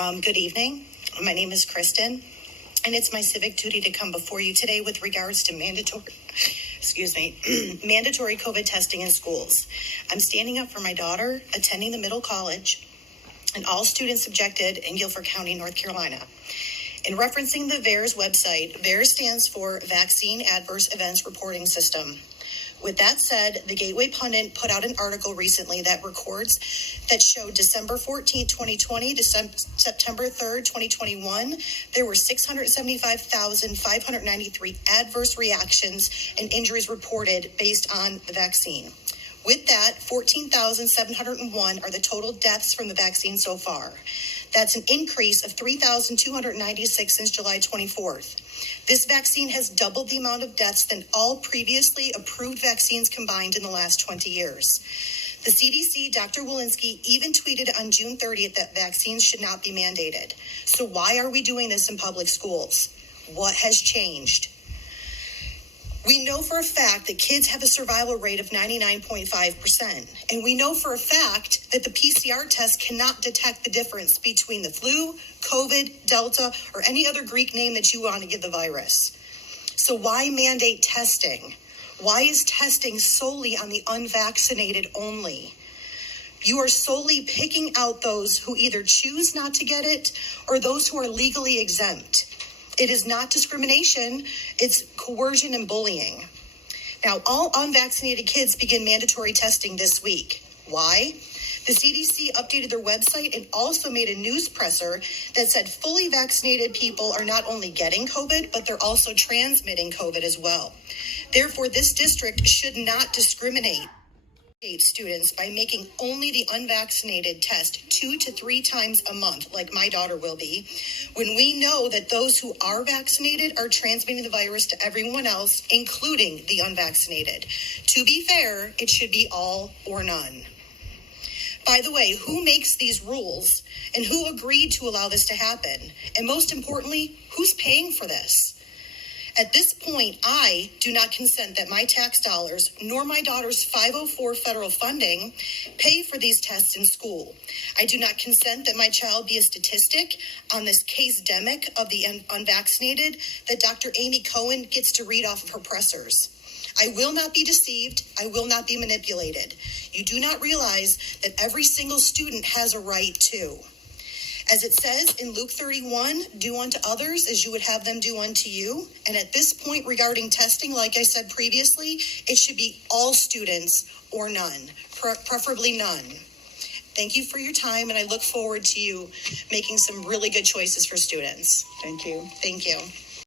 Good evening. My name is Kristen, and it's my civic duty to come before you today with regards to mandatory COVID testing in schools. I'm standing up for my daughter attending the middle college and all students subjected in Guilford County, North Carolina. In referencing the VAERS website, VAERS stands for Vaccine Adverse Events Reporting System. With that said, the Gateway Pundit put out an article recently that showed December 14, 2020 to September 3rd, 2021, there were 675,593 adverse reactions and injuries reported based on the vaccine. With that, 14,701 are the total deaths from the vaccine so far. That's an increase of 3,296 since July 24th. This vaccine has doubled the amount of deaths than all previously approved vaccines combined in the last 20 years. The CDC, Dr. Walensky, even tweeted on June 30th that vaccines should not be mandated. So why are we doing this in public schools? What has changed? We know for a fact that kids have a survival rate of 99.5%. And we know for a fact that the PCR test cannot detect the difference between the flu, COVID, Delta, or any other Greek name that you want to give the virus. So why mandate testing? Why is testing solely on the unvaccinated only? You are solely picking out those who either choose not to get it or those who are legally exempt. It is not discrimination, it's coercion and bullying. Now, all unvaccinated kids begin mandatory testing this week. Why? The CDC updated their website and also made a news presser that said fully vaccinated people are not only getting COVID, but they're also transmitting COVID as well. Therefore, this district should not discriminate students by making only the unvaccinated test 2 to 3 times a month, like my daughter will be, when we know that those who are vaccinated are transmitting the virus to everyone else, including the unvaccinated. To be fair, it should be all or none. By the way, who makes these rules and who agreed to allow this to happen? And most importantly, who's paying for this? At this point, I do not consent that my tax dollars nor my daughter's 504 federal funding pay for these tests in school. I do not consent that my child be a statistic on this case-demic of the unvaccinated that Dr. Amy Cohen gets to read off of her pressers. I will not be deceived. I will not be manipulated. You do not realize that every single student has a right to. As it says in Luke 31, do unto others as you would have them do unto you. And at this point regarding testing, like I said previously, it should be all students or none, preferably none. Thank you for your time, and I look forward to you making some really good choices for students. Thank you. Thank you.